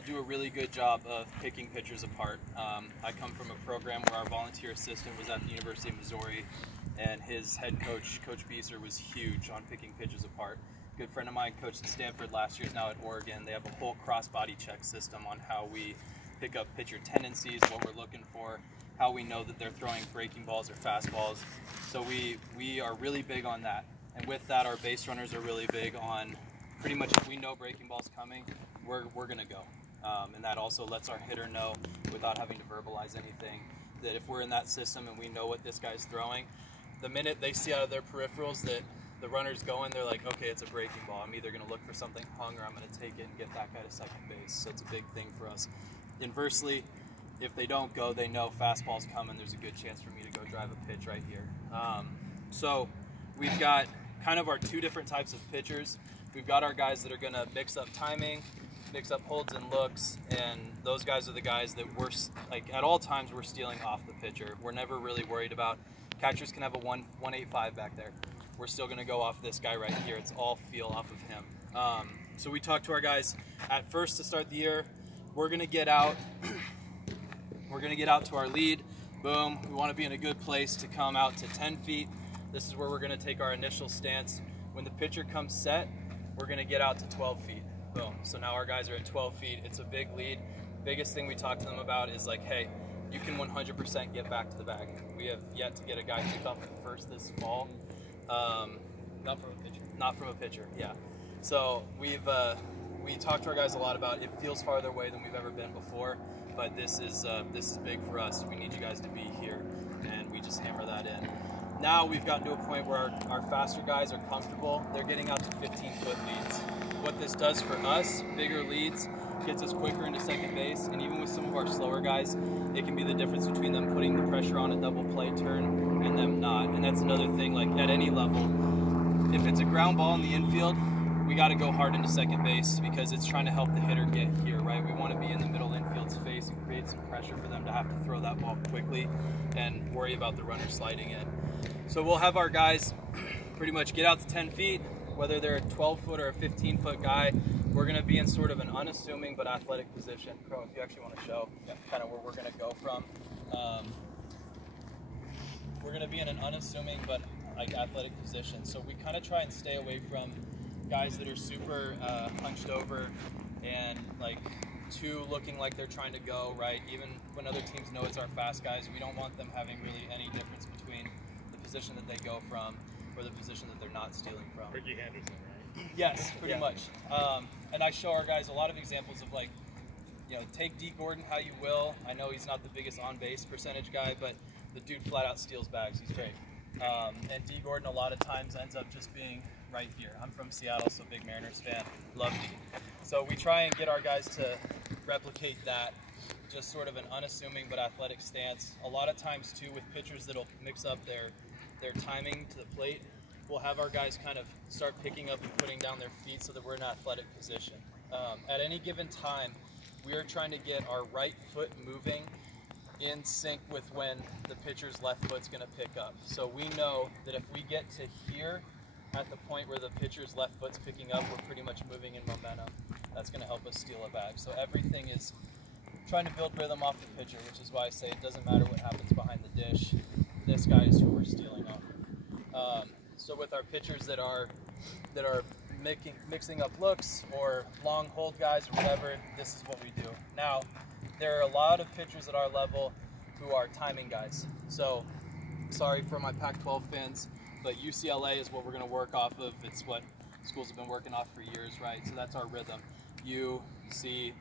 Do a really good job of picking pitchers apart. I come from a program where our volunteer assistant was at the University of Missouri, and his head coach, Coach Usa, was huge on picking pitchers apart. A good friend of mine coached at Stanford last year, is now at Oregon. They have a whole cross-body check system on how we pick up pitcher tendencies, what we're looking for, how we know that they're throwing breaking balls or fastballs. So we are really big on that. And with that, our base runners are really big on pretty much if we know breaking ball's coming, we're going to go. And that also lets our hitter know, without having to verbalize anything, that if we're in that system and we know what this guy's throwing, the minute they see out of their peripherals that the runner's going, they're like, okay, it's a breaking ball. I'm either going to look for something hung or I'm going to take it and get that guy to second base. So it's a big thing for us. Inversely, if they don't go, they know fastball's coming. There's a good chance for me to go drive a pitch right here. So we've got kind of our two different types of pitchers. We've got our guys that are going to mix up timing, mix up holds and looks, and those guys are the guys that we're, like, at all times we're stealing off the pitcher. We're never really worried about, catchers can have a 185 back there. We're still going to go off this guy right here. It's all feel off of him. So we talked to our guys at first to start the year. We're going to get out. We're going to get out to our lead. Boom. We want to be in a good place to come out to 10 feet. This is where we're going to take our initial stance. When the pitcher comes set, we're going to get out to 12 feet. Boom. So now our guys are at 12 feet. It's a big lead. Biggest thing we talk to them about is like, hey, you can 100% get back to the bag. We have yet to get a guy kicked off at first this fall. Not from a pitcher. Not from a pitcher, yeah. So we talked to our guys a lot about it feels farther away than we've ever been before, but this is big for us. We need you guys to be here, and we just hammer that in. Now we've gotten to a point where our faster guys are comfortable. They're getting out to 15-foot leads. What this does for us, bigger leads, gets us quicker into second base, and even with some of our slower guys, it can be the difference between them putting the pressure on a double play turn and them not. And that's another thing, like at any level, if it's a ground ball in the infield, we got to go hard into second base because it's trying to help the hitter get here, right? We want to be in the middle infield's face and create some pressure for them to have to throw that ball quickly and worry about the runner sliding in. So we'll have our guys pretty much get out to 10 feet, whether they're a 12-foot or a 15-foot guy. We're going to be in sort of an unassuming but athletic position. Crow, if you actually want to show kind of where we're going to go from. We're going to be in an unassuming but like athletic position. So we kind of try and stay away from guys that are super hunched over and like too looking like they're trying to go, right? Even when other teams know it's our fast guys, we don't want them having really any difference between the position that they go from or the position that they're not stealing from. Ricky Henderson, right? Yes, pretty much. And I show our guys a lot of examples of, like, you know, take D. Gordon how you will. I know he's not the biggest on-base percentage guy, but the dude flat out steals bags. He's great. And D. Gordon a lot of times ends up just being right here. I'm from Seattle, so big Mariners fan. Love D. So we try and get our guys to replicate that, just sort of an unassuming but athletic stance. A lot of times, too, with pitchers that'll mix up their timing to the plate, we'll have our guys kind of start picking up and putting down their feet so that we're in an athletic position. At any given time, we are trying to get our right foot moving in sync with when the pitcher's left foot's going to pick up. So we know that if we get to here at the point where the pitcher's left foot's picking up, we're pretty much moving in momentum. That's going to help us steal a bag. So everything is trying to build rhythm off the pitcher, which is why I say it doesn't matter what happens behind the dish. This guy is who we're stealing off of. So with our pitchers that are mixing up looks or long hold guys or whatever, this is what we do. Now, there are a lot of pitchers at our level who are timing guys. So, sorry for my Pac-12 fans, but UCLA is what we're going to work off of. It's what schools have been working off for years, right? So that's our rhythm. U-C-L-A.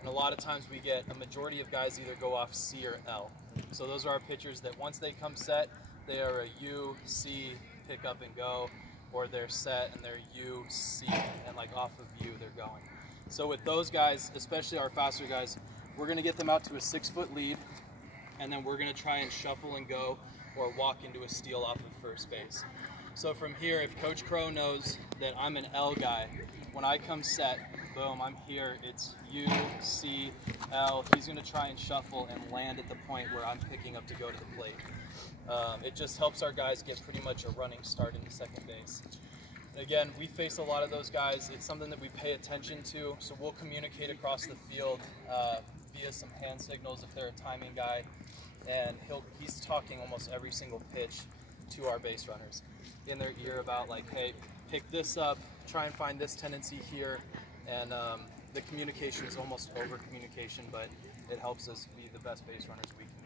And a lot of times we get a majority of guys either go off C or L. So those are our pitchers that once they come set, they are a U, C, pick up and go, or they're set and they're U, C, and like off of U, they're going. So with those guys, especially our faster guys, we're going to get them out to a 6-foot lead, and then we're going to try and shuffle and go or walk into a steal off of first base. So from here, if Coach Crow knows that I'm an L guy, when I come set, boom, I'm here, it's U, C, L. He's going to try and shuffle and land at the point where I'm picking up to go to the plate. It just helps our guys get pretty much a running start into second base. Again, we face a lot of those guys. It's something that we pay attention to, so we'll communicate across the field via some hand signals if they're a timing guy, and he's talking almost every single pitch to our base runners in their ear about like, hey, pick this up, try and find this tendency here, and the communication is almost over communication, but it helps us be the best base runners we can be.